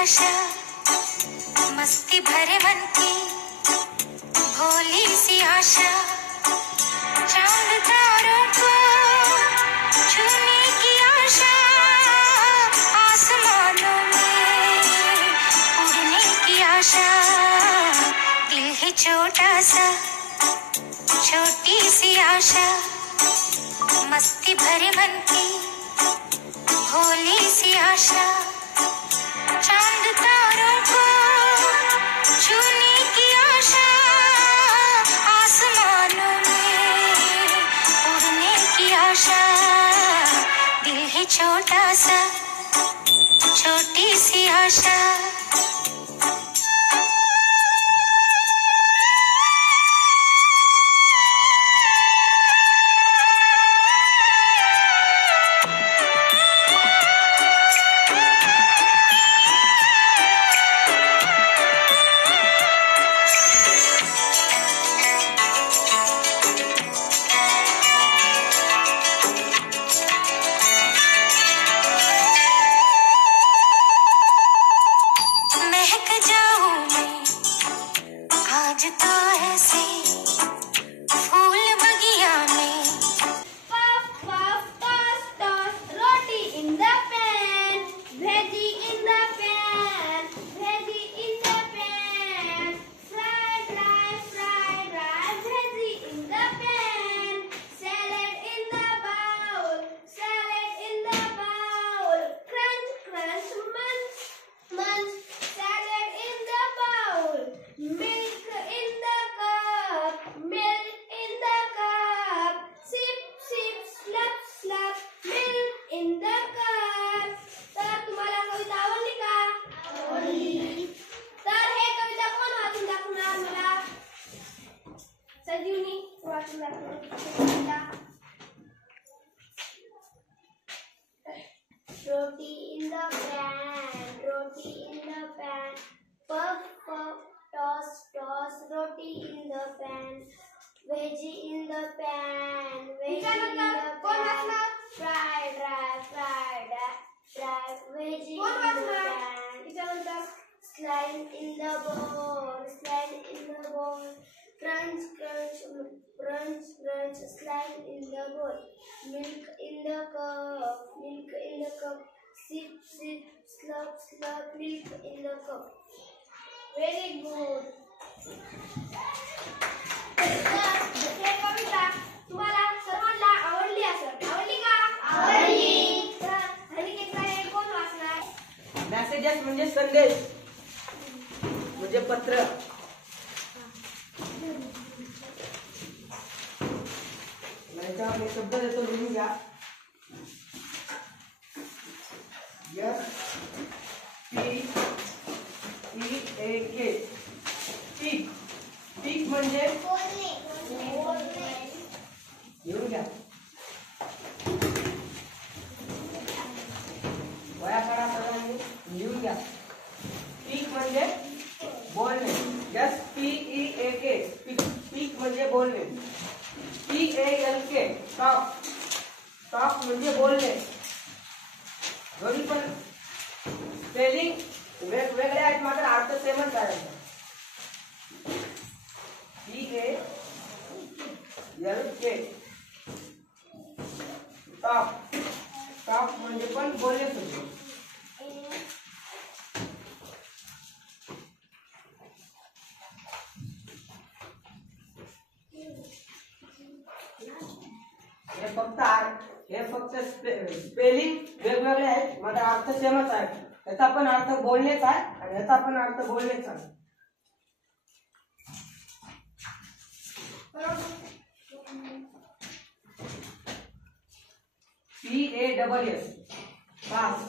आशा, मस्ती भरे मन की भोली सी आशा, चांद तारों को छूने की आशा, आसमानों में उड़ने की आशा। दिल है छोटा सा, छोटी सी आशा, मस्ती भरे मन की भोली सी आशा, चांद तारों को छूने की आशा, आसमानों में उड़ने की आशा। दिल है छोटा सा, छोटी सी आशा। आज तो ऐसे फूल बगिया में puff puff toss toss roti in the pan, veggie in the pan, veggie in the pan, fried rice veggie in the pan, salad in the bowl, crunch crunch munch munch, salad in the bowl, milk in the cup, sip sip slap slap, milk in the cup. तर तुम्हाला कविता आवडली का? आवडली. तर हे कविता कोण वाचून दाखवणार मला? संजीवनी वाचून दाखवणार. Roti in the pan, puff puff toss toss, roti in the pan, veggie in the pan, fried rice veggie in the pan, slime in the bowl, crunch crunch slime in the bowl, milk in the cup, sip sip slurp, milk in the cup. Very good. हे कविता तुम्हाला सर्वांना आवडली असेल. आवडली का? आवडली. तर अनिकेतला हे कोण वाचणार? मेसेजेस म्हणजे संदेश, म्हणजे पत्र. याच्यावर मी शब्द देतो, लिहून घ्या. SPEAK. पीक. पीक म्हणजे लिहून घ्या. वया करा सगळ्यांनी, लिहून घ्या. पीक म्हणजे बोलणे. SPEAK. पीक म्हणजे बोलणे. TALK talk. टॉक म्हणजे बोलणे. दोन्ही पण स्पेलिंग वेगवेगळे आहेत, मात्र अर्थ सेमच आहे. TALK talk. टॉक म्हणजे पण बोलणे सुद्धा. हे फक्त स्पेलिंग वेगवेगळे आहेत, मात्र अर्थ सेमच आहे. याचा पण अर्थ बोलणेच आहे आणि याचा पण अर्थ बोलणेच आहे. PASS.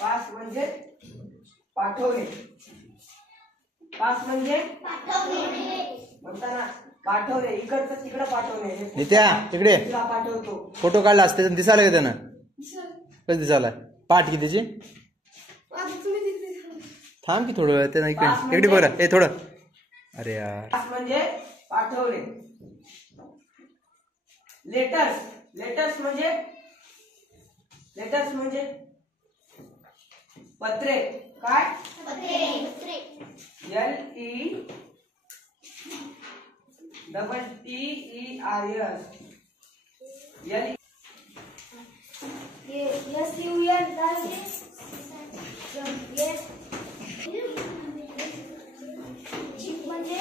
पास म्हणजे पाठवणे. पास म्हणजे म्हणताना पाठवणे, इकडचं तिकडे पाठवणे. नित्या तिकडे पाठवतो. फोटो काढला असते दिसायला का त्यानं? कसं दिसायला? पाठ किती त्याची? थांब की थोडं वेळ त्यांना इकडे इकडे बघा. हे थोडं. अरे यार. पास म्हणजे पाठवणे. लेटर्स. लेटर्स म्हणजे पत्रे काय पत्रे LETTERS L SUN झाले जीप म्हणजे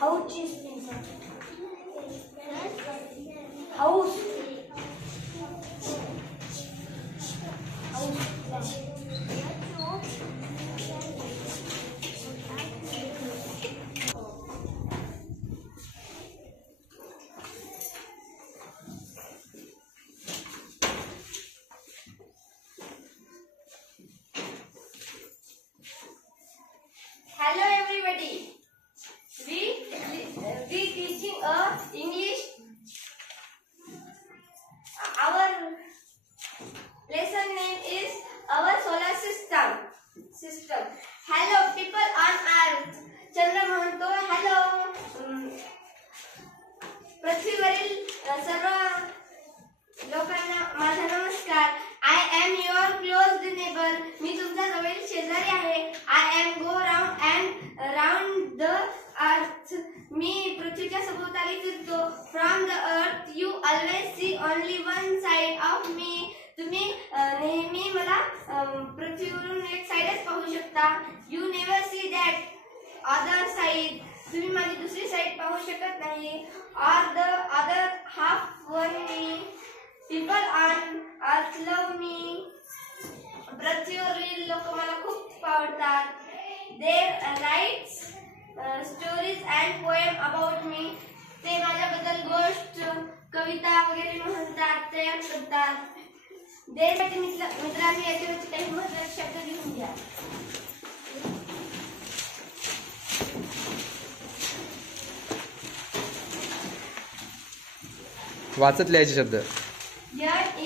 हाऊसची house Hello everybody. We teaching English. Our lesson name is our solar system. Hello people on earth. चंद्र म्हणतो hello. पृथ्वीवरील सर्व लोकांना माझा नमस्कार. I am your close neighbor. मी तुमचा जवळील शेजारी आहे. I am go round and round the earth. मी पृथ्वीच्या सभोवताली फिरतो. From the earth you always see only one side of me. तुम्ही नेहमी मला पृथ्वीवरून एक साइडच पाहू शकता. You never see that other side. तुम्ही माझी दुसरी साइड पाहू शकत नाही. Or the other half one me. People on earth love me. पृथ्वीवरील लोक मला खूप आवडतात. They write stories and poem about me. ते माझ्याबद्दल गोष्ट कविता वगैरे म्हणतात, तयार करतात. देशाचे मित्रांनी याच्यावरचे काही महत्त्वाचे शब्द लिहून घ्या. वाचत लिहायचे शब्द. NEIGHBOUR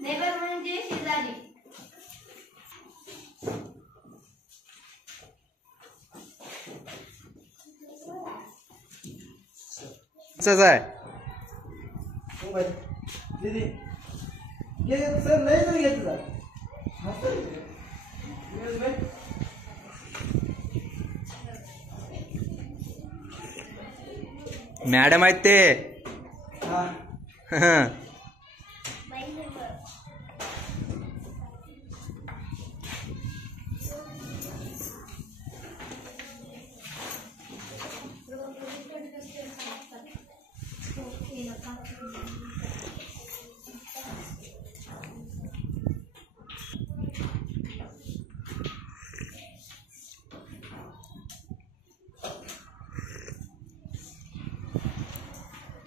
नेबर म्हणजे शेजारी. आहे दीदी ये सर नाही तर घेतला मॅडम आहेत ते.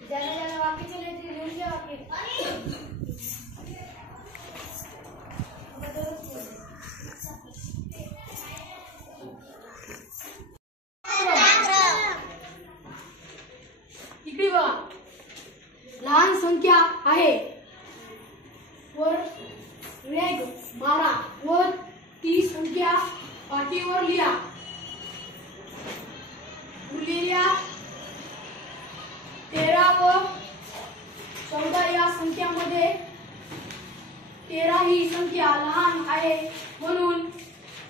ज्याला वाक्य केले ते लिहून घ्या. वाक्य इकडे बघा. लहान संख्या आहे वर वेग मारा वर ती संख्या पाटीवर लिहा. उरलेल्या 13 व 14 या संख्यामध्ये 13 ही संख्या लहान आहे म्हणून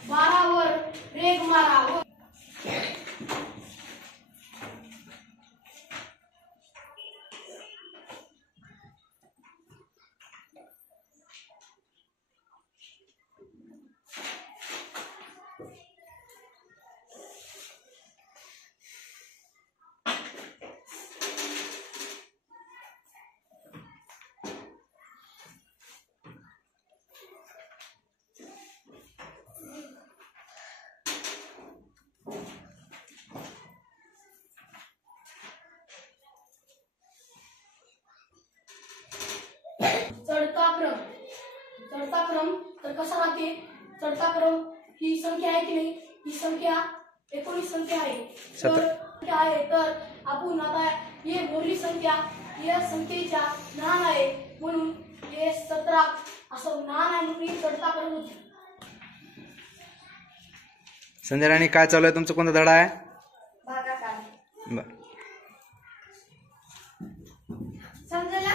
12 वर रेघ मारा. चढता क्रम तर कसा राहते. चढता क्रम ही संख्या आहे की नाही. ही संख्या 19 संख्या आहे. तर आपण आता हे मोठी संख्या या संख्येच्या लहान आहे म्हणून हे 17 असं लहान आहे म्हणून चढता क्रम होते. संजय राणी काय चालू आहे तुमचा कोणता धडा आहे. भागाकार. बर समजला.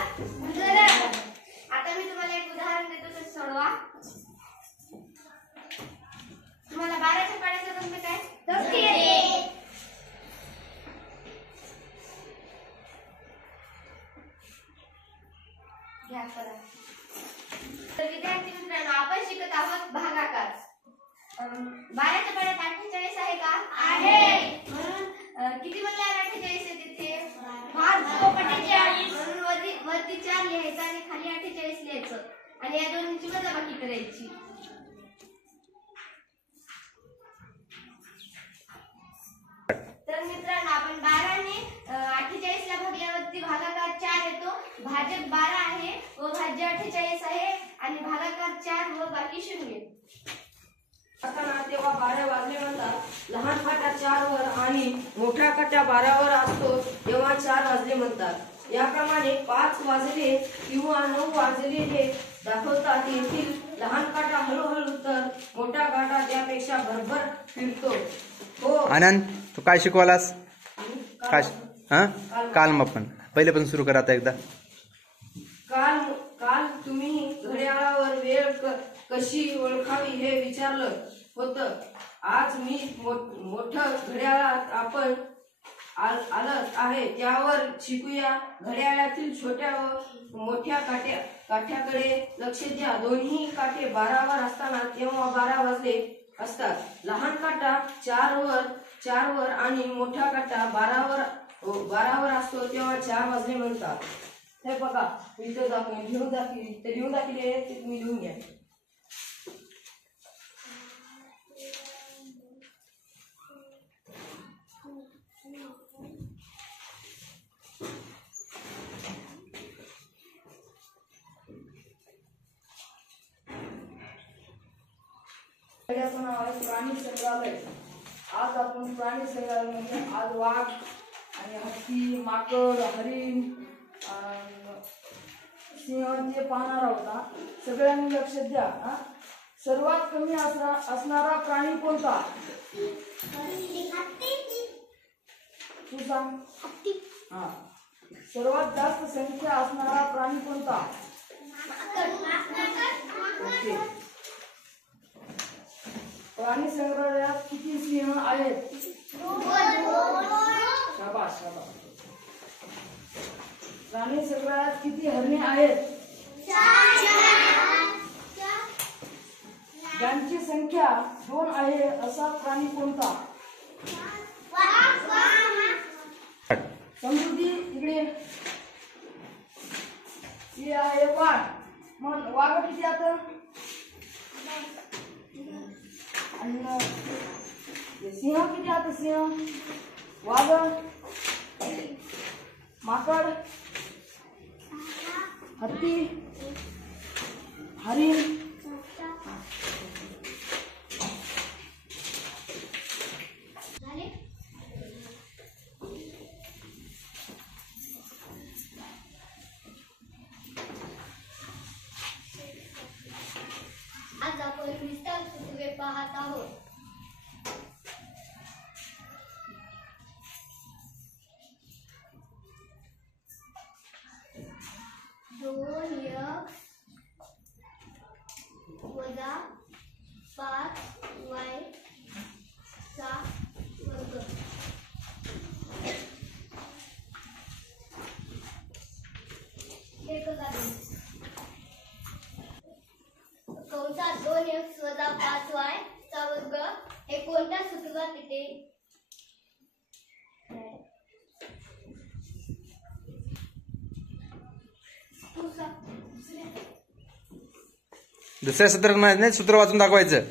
12च्या पाड्यात 48 आहे का? आहे. म्हणून किती म्हणल्यावर 48 आहे तिथे? 5 म्हणून वरती 4 लिहायचं आणि खाली 48 लिहायचं आणि या दोन्हीची वजाबाकी करायची. तर मित्रांनो आपण 12 ने 48 ला भागल्यावरती भागाकार 4 येतो. भाजक 12 आहे व भाज्य 48 आहे आणि भागाकार 4 व बाकी 0. असताना तेव्हा 12 वाजले म्हणतात. लहान काटा 4 वर आणि मोठा काटा 12 वर असतो तेव्हा 4 वाजले म्हणतात. याप्रमाणे 5 वाजले किंवा 9 वाजले हे दाखवतात येथील लहान काटा हळूहळू तर मोठा काटा त्यापेक्षा भरभर फिरतो. हो आनंद, तू काय शिकवालास? काय हा कालमापन पहिल्यापासून सुरू करा आता एकदा. काल तुम्ही घड्याळावर वेळ कशी ओळखावी हे विचारलं होतं. आज मी मोठं घड्याळात आपण आलत आहे त्यावर शिकूया. घड्याळातील छोट्या व मोठ्या काठ्याकडे लक्ष द्या. दोन्ही काठे 12 वर असताना तेव्हा 12 वाजले असतात. लहान काटा 4 वर आणि मोठा काटा 12 वर असतो तेव्हा 4 वाजले म्हणतात. हे बघा इथं लिहून दाखवले ते तुम्ही लिहून घ्या. प्राणी संग्रहालय. आज आपण प्राणी संग्रहालय म्हणजे आज वाघ आणि हत्ती, माकड, हरिण, सिंह ते पाहणार आहोत. सगळ्यांनी लक्ष द्या. सर्वात कमी असणारा प्राणी कोणता? तू सांग. हा. सर्वात जास्त संख्या असणारा प्राणी कोणता? ओके. प्राणी संग्रहालयात किती सिंह आहेत? शाबास शाबास. प्राणी संग्रहालयात किती हरणे आहेत? ज्यांची संख्या 2 आहे असा प्राणी कोणता? समृद्धी इकडे. हे आहे वाघ. मग वाघ किती आता? आणि सिंह किती आता? सिंह, वाघ, माकड, हत्ती, हरिण, आज आपण विस्तार सुतवे पाहत आहोत. दोन x वजा 5y चा वर्ग. हे कसा कंसात 2x वजा 5y चा वर्ग हे कोणत्या सूत्रात येते? दुसऱ्या सूत्रात माहित नाही, सूत्र वाचून दाखवायचं.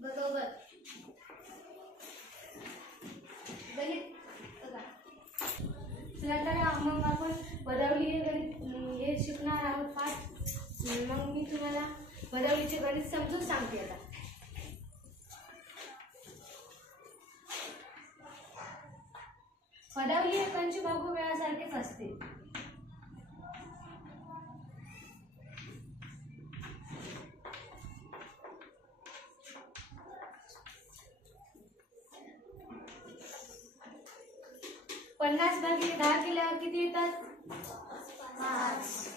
बरोबर. गणित चला तर मग आपण पदावली गणित हे शिकणार आहोत पाठ. मग मी तुम्हाला पदावलीचे गणित समजून सांगते. आता पदावली हे कंची बाहू वेळासारखेच असते. पन्नास भागिले 10 केल्यावर किती येतात? 5.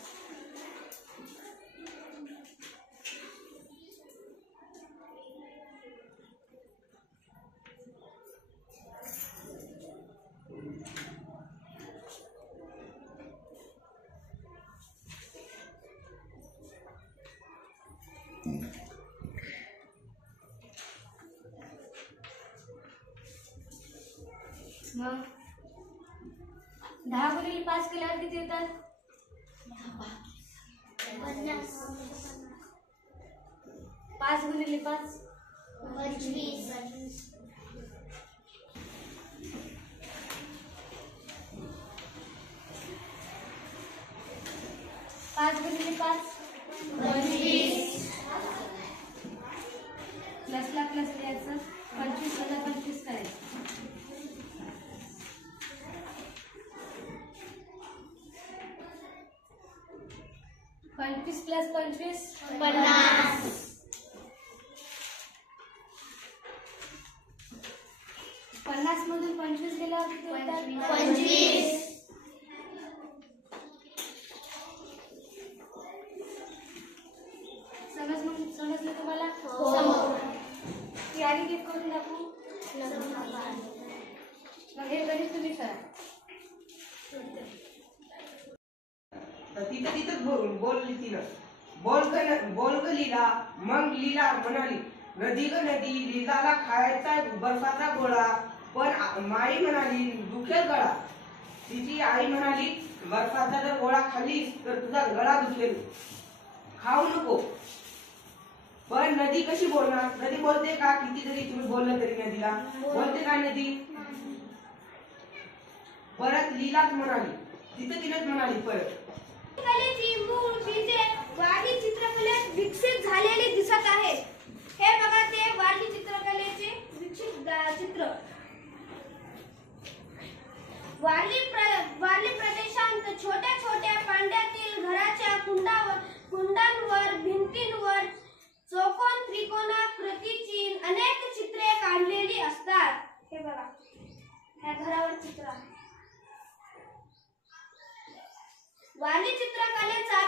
मग 10 गुणिले 5 केल्यावर किती येतात? 5 गुणिले 5 25. 5 गुणिले 5 25. प्लसला प्लस द्यायचं, 25 वजा 25 करायचं. 25 प्लस 25 50. 50 मधून 25 गेल्यावर किती होतात? 25. समजलं तुम्हाला? यादी किती करून दाखवू? मग हे गणित तुम्ही करा. तिथं बोलली तिनं. बोल ग लीला. मग लीला म्हणाली, नदी ग नदी, लीलाला खायचा बर्फाचा गोळा. पण माई म्हणाली, दुखेल गळा. तिची आई म्हणाली, बर्फाचा जर गोळा खाल्लीस तर तुझा गळा दुखेल, खाऊ नको. पण नदी कशी बोलणार? नदी बोलते का? किती जरी तुम्ही बोललं तरी नदीला बोलते का नदी? परत लीलाच म्हणाली, तिथेच म्हणाली परत, कलेची मूळ बीजे वारली चित्रकलेत विकसित झालेली दिसत आहेत. हे बघा ते वारली चित्रकलेचे विकसित चित्र. वारली प्रदेशांत छोट्या छोट्या पांड्यातील घराच्या कुंडांवर, भिंतींवर चौकोन त्रिकोणाकृतीची अनेक चित्रे काढलेली असतात. हे बघा ह्या घरावर चित्र आहे. वारली चित्रकलेचा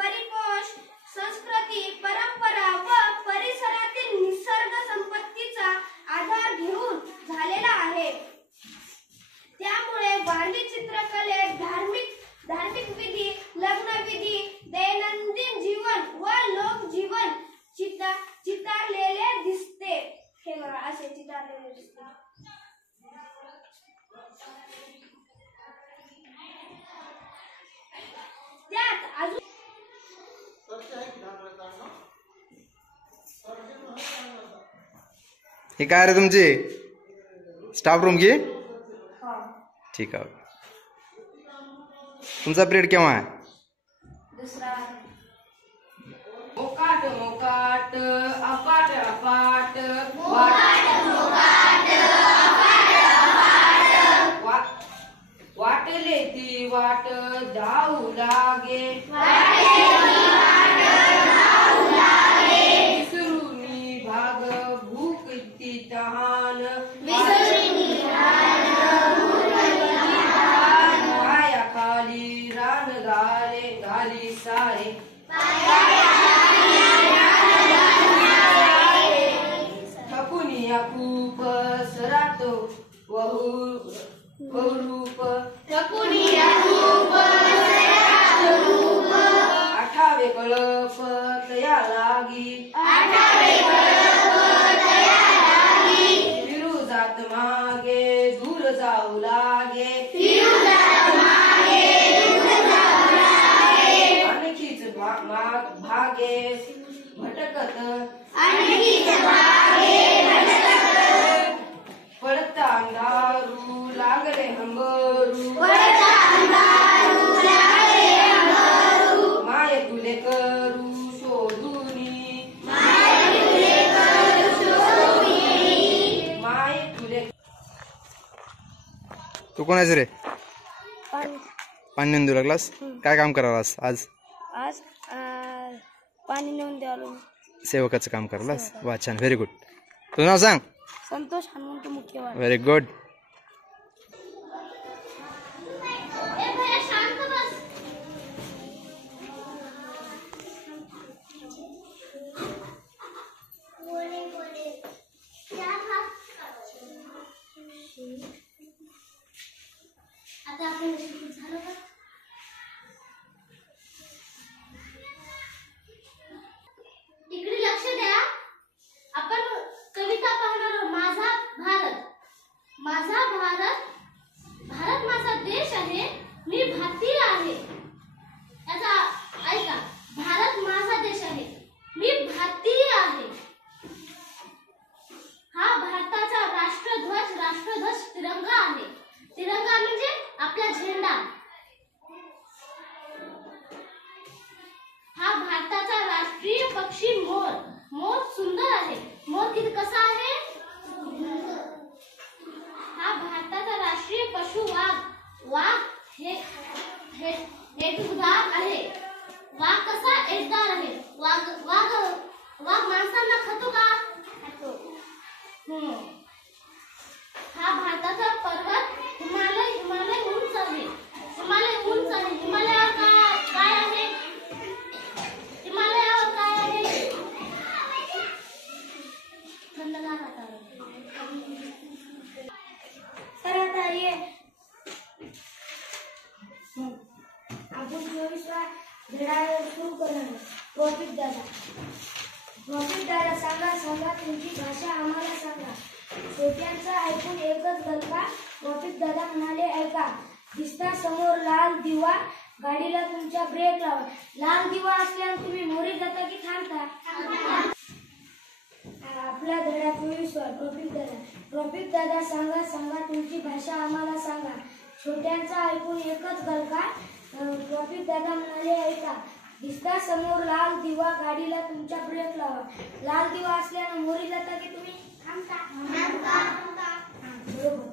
परिपोष संस्कृती, परंपरा व परिसरातील निसर्ग संपत्तीचा आधार घेऊन झालेला आहे. त्यामुळे वारली चित्रकलेत धार्मिक विधी, लग्नविधी, दैनंदिन जीवन व लोकजीवन चितारलेले दिसते. हे बघा असे चितारलेले दिसते. त्यात अजून हे काय रे तुमची स्टाफ रूम की? ठीक आहे. तुमचा पिरियड केव्हा आहे? दुसरा. मोकाट मोकाट, अपाट अपाट, वाटले ती वाट जाऊ लागे, विसरुनी भाग भूक ती तहान, पाया खाली रान घाली सारे, थकुनिया खूप सरात वहुरूप, आठावे कळप तया लागी, फिरू जात मागे दूर जाऊ लागे, आणखीच भागे भटकत, पडता अंधारू लागले हंबरू, माय तुले करू शोधुनी, माय तुले. तू कोणाच रे? पाणी नेऊन देऊ लागलास? काय काम करायलास आज? आज पाणी नेऊन द्यालो. सेवकाचं काम करायलास? वा छान, व्हेरी गुड. तुझं नाव सांग. संतोष हनुमंत मुख्यवाड. Very good. आता आपण झालं का? इकडे लक्ष द्या. आपण कविता पाहणार. माझा भारत. तिरंगा आहे. तिरंगा म्हणजे आपला झेंडा. हा भारताचा राष्ट्रीय पक्षी मोर. मोर सुंदर आहे. मोर किती कसा आहे? हा भारताचा राष्ट्रीय पशु वाघ. वाघ हे एटुकदार आहे. वाघ कसा एटदार आहे? वाघ वाघ वाघ माणसांना खातो का? खातो. हा भारताचा पर्वत हिमालय. हिमालय उंच आहे. हिमालय उंच आहे. हिमालयावर काय आहे? हिमालयावर काय आहे? थंडगार वातावरण. तर आता ये आपण 24वा धडा सुरू करणार. ट्रॉफिक दादा. ट्रॉफिक दादा सांगा तुमची भाषा आम्हाला सांगा. श्रोत्यांचं ऐकून एकच गलका. ट्रॉफिक दादा म्हणाले ऐका. दिसता समोर लाल दिवा, गाडीला तुमच्या ब्रेक लावा. लाल दिवा असल्यावर तुम्ही मोरी जाता की थांबता? आपला धडा 24वा. ट्रॉफिक दादा. ट्रॉफिक दादा सांगा तुमची भाषा आम्हाला सांगा. छोट्यांचा ऐकून एकच गलका. ट्रॉफिक दादा म्हणाले ऐका. दिसता समोर लाल दिवा, गाडीला तुमच्या ब्रेक लावा. लाल दिवा असल्यानं मोरी जाता की तुम्ही थांबता? बरोबर.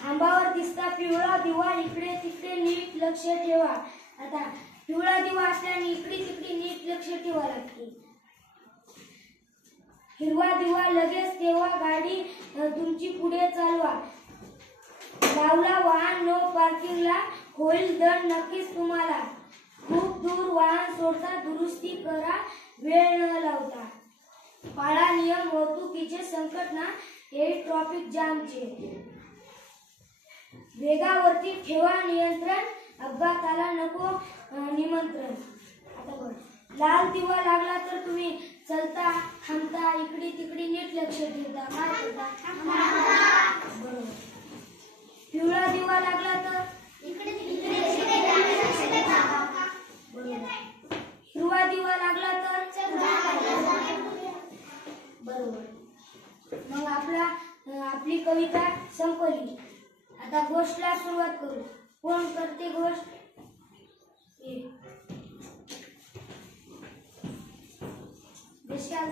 खांबावर दिसता पिवळा दिवा, इकडे तिकडे नीट लक्ष ठेवा. आता पिवळा दिवा असल्याने इकडे तिकडे नीट लक्ष ठेवा लागते. हिरवा दिवा लगेच तेव्हा गाडी तुमची पुढे चालवा. लावला वाहन नो पार्किंगला, होईल दंड नक्कीच तुम्हाला. खूप दूर वाहन सोडता दुरुस्ती करा, वेळ न लावता. पाळा नियम, वाहतुकीचे संकट ना येईल ट्रॉफिक जामचे. वेगावरती ठेवा नियंत्रण, अपघाताला नको निमंत्रण. आता बघ, लाल दिवा लागला तर तुम्ही चलता, थांबता, इकडे तिकडे नीट लक्ष ठेवता. काय करता? बरोबर. पिवळा दिवा लागला तर इकडे तिकडे लक्ष देता. बरोबर. हिरवा दिवा लागला तर बरोबर. मग आपली कविता संपली. आता गोष्टला सुरुवात करू. कोण करते गोष्ट? देशात